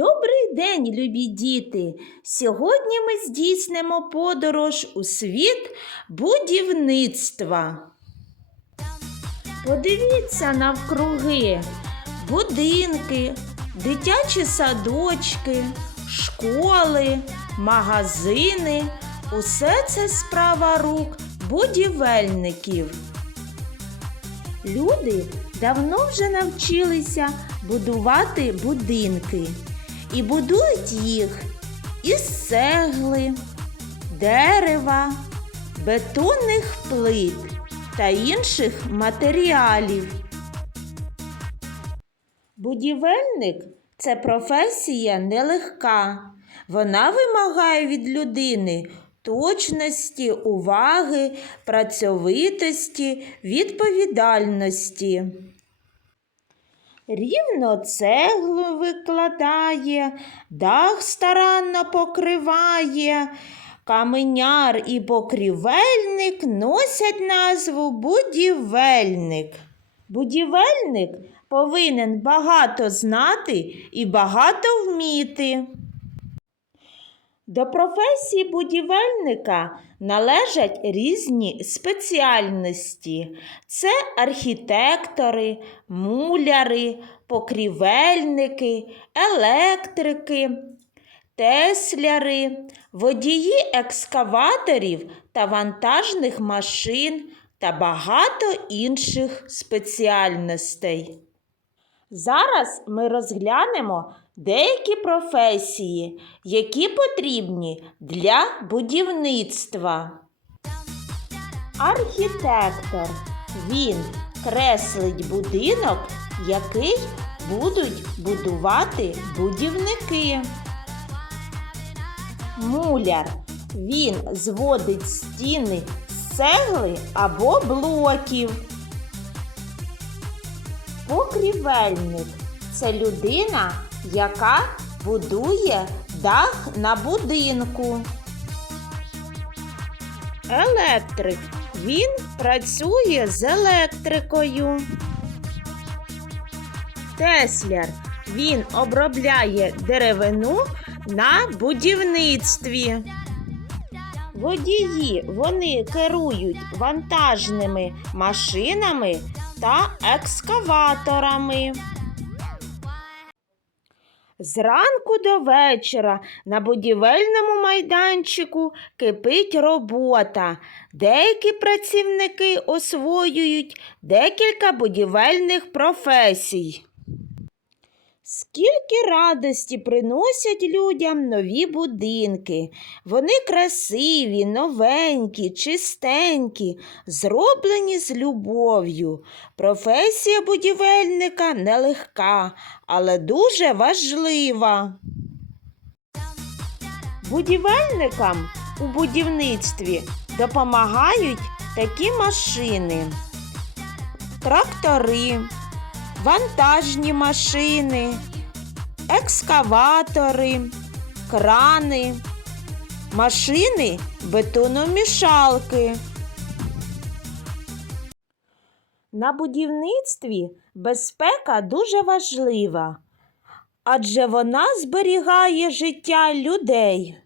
Добрий день, любі діти! Сьогодні ми здійснимо подорож у світ будівництва. Подивіться навкруги будинки, дитячі садочки, школи, магазини. Усе це справа рук будівельників. Люди давно вже навчилися будувати будинки і будують їх із цегли, дерева, бетонних плит та інших матеріалів. Будівельник це професія нелегка. Вона вимагає від людини точності, уваги, працьовитості, відповідальності. Рівно цеглу викладає, дах старанно покриває. Каменяр і покрівельник носять назву будівельник. Будівельник повинен багато знати і багато вміти. До професії будівельника належать різні спеціальності. Це архітектори, муляри, покрівельники, електрики, тесляри, водії екскаваторів та вантажних машин та багато інших спеціальностей. Зараз ми розглянемо деякі професії, які потрібні для будівництва. Архітектор. Він креслить будинок, який будуть будувати будівники. Муляр. Він зводить стіни з цегли або блоків. Покрівельник це людина, яка будує дах на будинку. Електрик. Він працює з електрикою. Тесляр. Він обробляє деревину на будівництві. Водії вони керують вантажними машинами та екскаваторами. Зранку до вечора на будівельному майданчику кипить робота. Деякі працівники освоюють декілька будівельних професій. Скільки радості приносять людям нові будинки. Вони красиві, новенькі, чистенькі, зроблені з любов'ю. Професія будівельника нелегка, але дуже важлива. Будівельникам у будівництві допомагають такі машини: трактори, вантажні машини, екскаватори, крани, машини бетономішалки. На будівництві безпека дуже важлива, адже вона зберігає життя людей.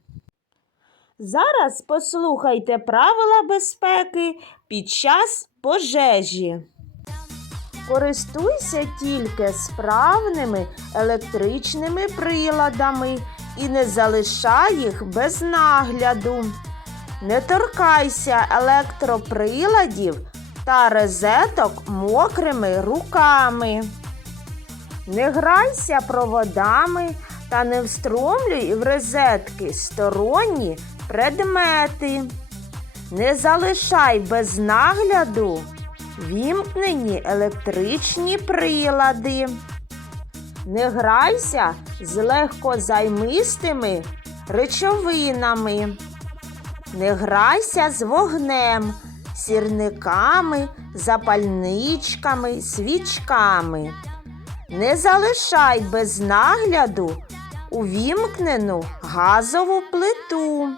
Зараз послухайте правила безпеки під час пожежі. Користуйся тільки справними електричними приладами і не залишай їх без нагляду. Не торкайся електроприладів та розеток мокрими руками. Не грайся проводами та не встромлюй в розетки сторонні предмети. Не залишай без нагляду вімкнені електричні прилади. Не грайся з легкозаймистими речовинами. Не грайся з вогнем, сірниками, запальничками, свічками. Не залишай без нагляду увімкнену газову плиту.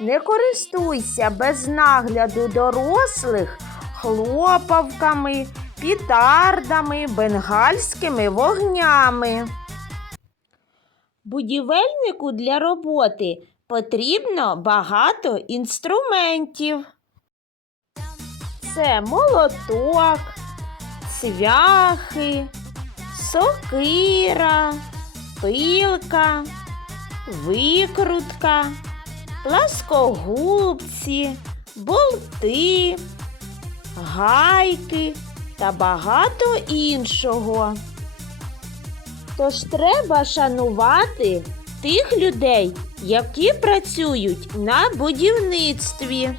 Не користуйся без нагляду дорослих хлопавками, пітардами, бенгальськими вогнями. Будівельнику для роботи потрібно багато інструментів. Це молоток, цвяхи, сокира, пилка, викрутка, пласкогубці, болти, гайки та багато іншого. Тож треба шанувати тих людей, які працюють на будівництві.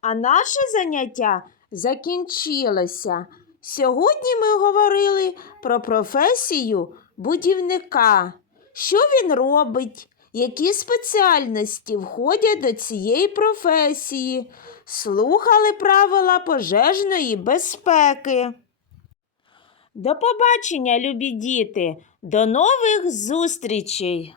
А наше заняття закінчилося. Сьогодні ми говорили про професію будівника. Що він робить, які спеціальності входять до цієї професії, слухали правила пожежної безпеки. До побачення, любі діти, до нових зустрічей!